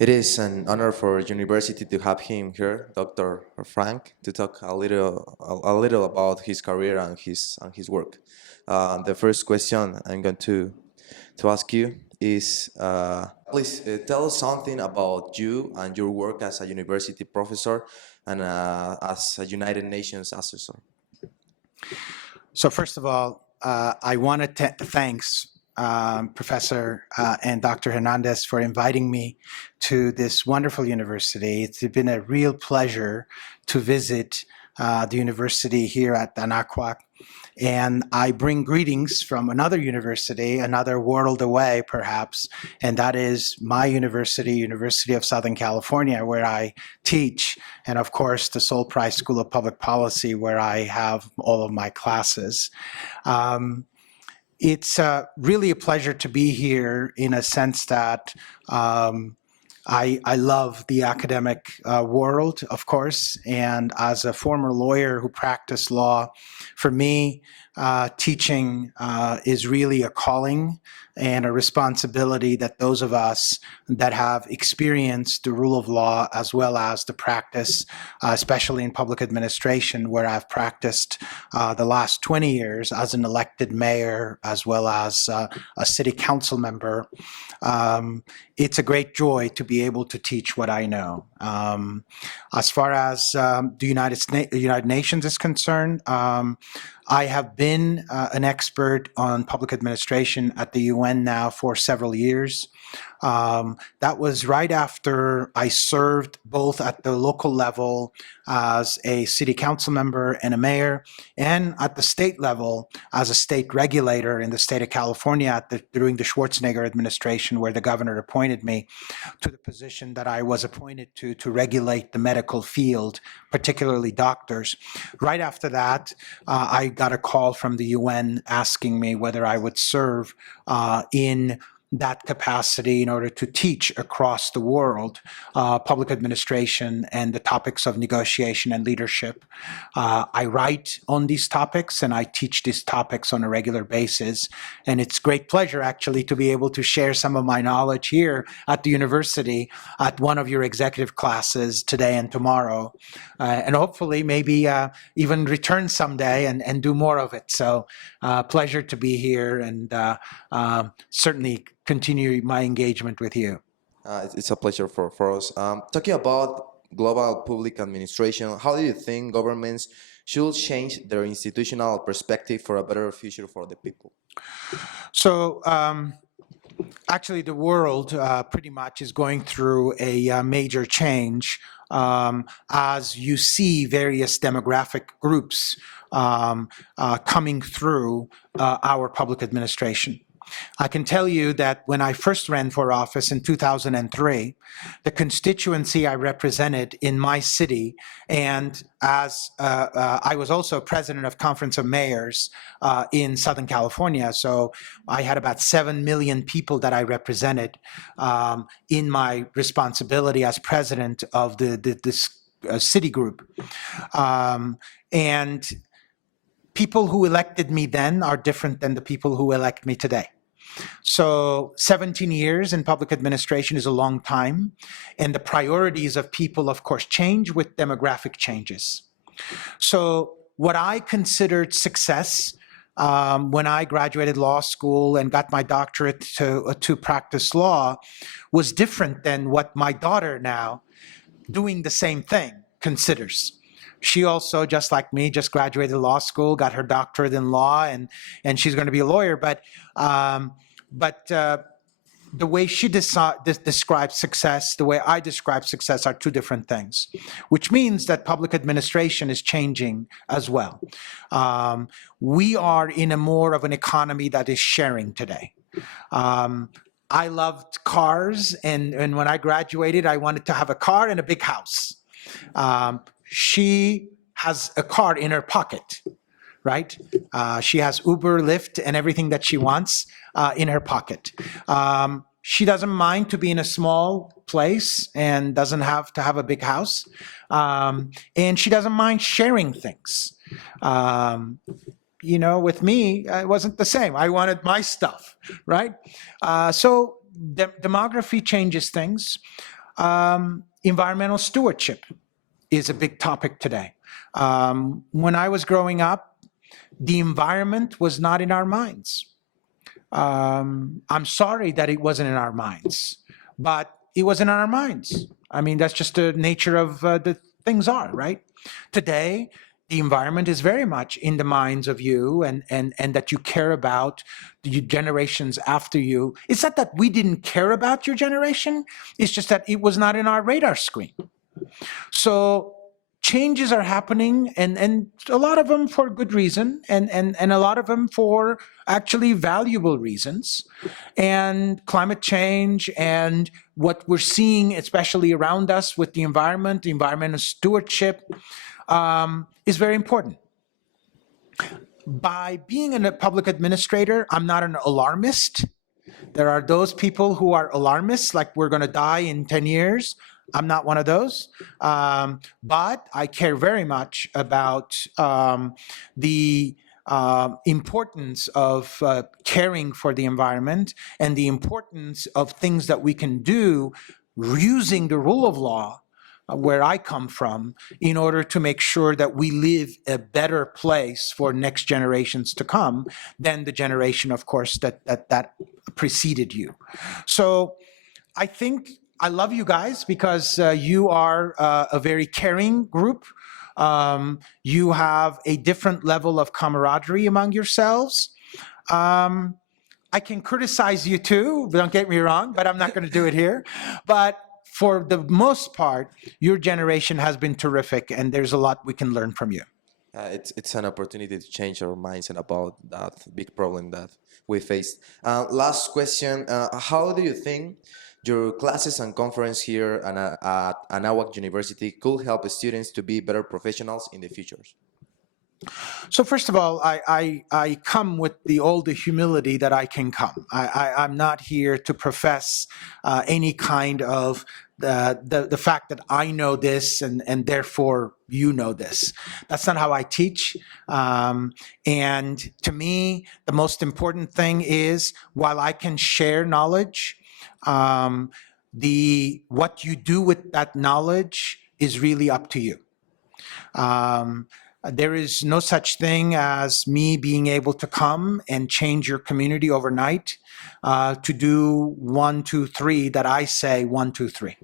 It is an honor for university to have him here, Dr. Frank, to talk a little about his career and his work. The first question I'm going to ask you is, please tell us something about you and your work as a university professor and as a United Nations assessor. So first of all, I want to thanks Professor and Dr. Hernandez for inviting me to this wonderful university. It's been a real pleasure to visit the university here at Anáhuac. And I bring greetings from another university, another world away perhaps, and that is my university, University of Southern California, where I teach, and of course the Sol Price School of Public Policy, where I have all of my classes. It's really a pleasure to be here in a sense that I love the academic world, of course, and as a former lawyer who practiced law, for me, teaching is really a calling and a responsibility that those of us that have experienced the rule of law as well as the practice, especially in public administration, where I've practiced the last 20 years as an elected mayor as well as a city council member. It's a great joy to be able to teach what I know. As far as the United Nations is concerned, I have been an expert on public administration at the UN now for several years. That was right after I served both at the local level as a city council member and a mayor, and at the state level as a state regulator in the state of California during the Schwarzenegger administration, where the governor appointed me to the position that I was appointed to regulate the medical field, particularly doctors. Right after that, I got a call from the UN asking me whether I would serve in that capacity in order to teach across the world public administration and the topics of negotiation and leadership. I write on these topics and I teach these topics on a regular basis. And it's great pleasure actually to be able to share some of my knowledge here at the university at one of your executive classes today and tomorrow. And hopefully maybe even return someday and do more of it. So pleasure to be here and certainly continue my engagement with you. It's a pleasure for us. Talking about global public administration, how do you think governments should change their institutional perspective for a better future for the people? So actually the world pretty much is going through a major change as you see various demographic groups coming through our public administration. I can tell you that when I first ran for office in 2003, the constituency I represented in my city, and as I was also president of Conference of Mayors in Southern California, so I had about 7 million people that I represented in my responsibility as president of this city group. And people who elected me then are different than the people who elect me today. So 17 years in public administration is a long time, and the priorities of people, of course, change with demographic changes. So what I considered success when I graduated law school and got my doctorate to practice law was different than what my daughter now, doing the same thing, considers. She also, just like me, just graduated law school, got her doctorate in law, and she's going to be a lawyer. But the way she describes success, the way I describe success are two different things, which means that public administration is changing as well. We are in a more of an economy that is sharing today. I loved cars, and when I graduated, I wanted to have a car and a big house. She has a car in her pocket, right? She has Uber, Lyft, and everything that she wants in her pocket. She doesn't mind to be in a small place and doesn't have to have a big house. And she doesn't mind sharing things. You know, with me, it wasn't the same. I wanted my stuff, right? So demography changes things. Environmental stewardship is a big topic today. When I was growing up, the environment was not in our minds. I'm sorry that it wasn't in our minds, but it wasn't in our minds. I mean, that's just the nature of the things are, right? Today, the environment is very much in the minds of you, and that you care about the generations after you. It's not that we didn't care about your generation, it's just that it was not in our radar screen. So changes are happening, and a lot of them for good reason, and a lot of them for actually valuable reasons. And climate change and what we're seeing, especially around us with the environment, the environmental stewardship, is very important. By being a public administrator, I'm not an alarmist. There are those people who are alarmists, like we're going to die in 10 years. I'm not one of those. But I care very much about the importance of caring for the environment and the importance of things that we can do using the rule of law where I come from in order to make sure that we live a better place for next generations to come than the generation, of course, that preceded you. So I think I love you guys because you are a very caring group. You have a different level of camaraderie among yourselves. I can criticize you too, don't get me wrong, but I'm not going to do it here. But for the most part, your generation has been terrific, and there's a lot we can learn from you. It's an opportunity to change our mindset about that big problem that we faced. Last question, how do you think your classes and conference here at Anáhuac University could help students to be better professionals in the future? So first of all, I come with all the humility that I can come. I'm not here to profess any kind of the fact that I know this and therefore you know this. That's not how I teach. And to me, the most important thing is, while I can share knowledge, what you do with that knowledge is really up to you. There is no such thing as me being able to come and change your community overnight to do 1, 2, 3 that I say 1, 2, 3.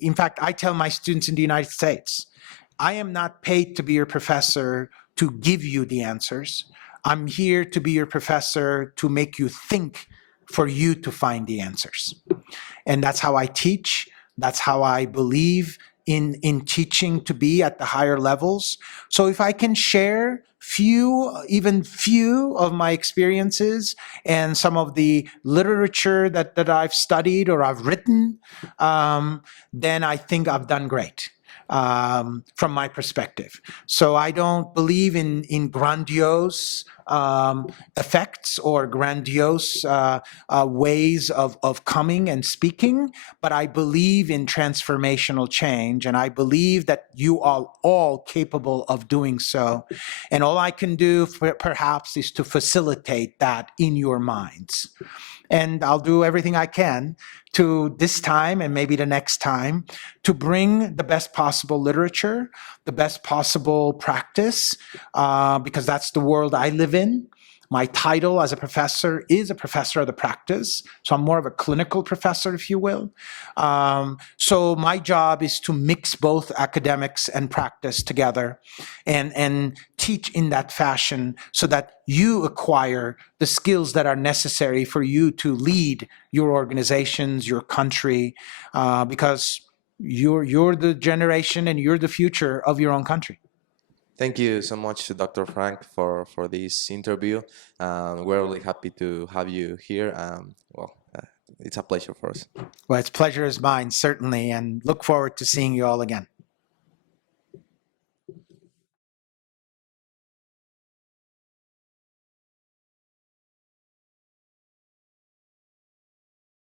In fact, I tell my students in the United States, I am not paid to be your professor to give you the answers. I'm here to be your professor to make you think, for you to find the answers. And that's how I teach. That's how I believe in teaching to be at the higher levels. So if I can share even few of my experiences and some of the literature that I've studied or I've written, then I think I've done great. From my perspective. So I don't believe in grandiose effects or grandiose ways of coming and speaking, but I believe in transformational change, and I believe that you are all capable of doing so. And all I can do perhaps is to facilitate that in your minds. And I'll do everything I can to this time and maybe the next time to bring the best possible literature, the best possible practice, because that's the world I live in. My title as a professor is a professor of the practice, so I'm more of a clinical professor, if you will. So my job is to mix both academics and practice together and teach in that fashion so that you acquire the skills that are necessary for you to lead your organizations, your country, because you're the generation and you're the future of your own country. Thank you so much, Dr. Frank, for this interview. We're really happy to have you here. It's a pleasure for us. Well, it's pleasure is mine, certainly, and look forward to seeing you all again.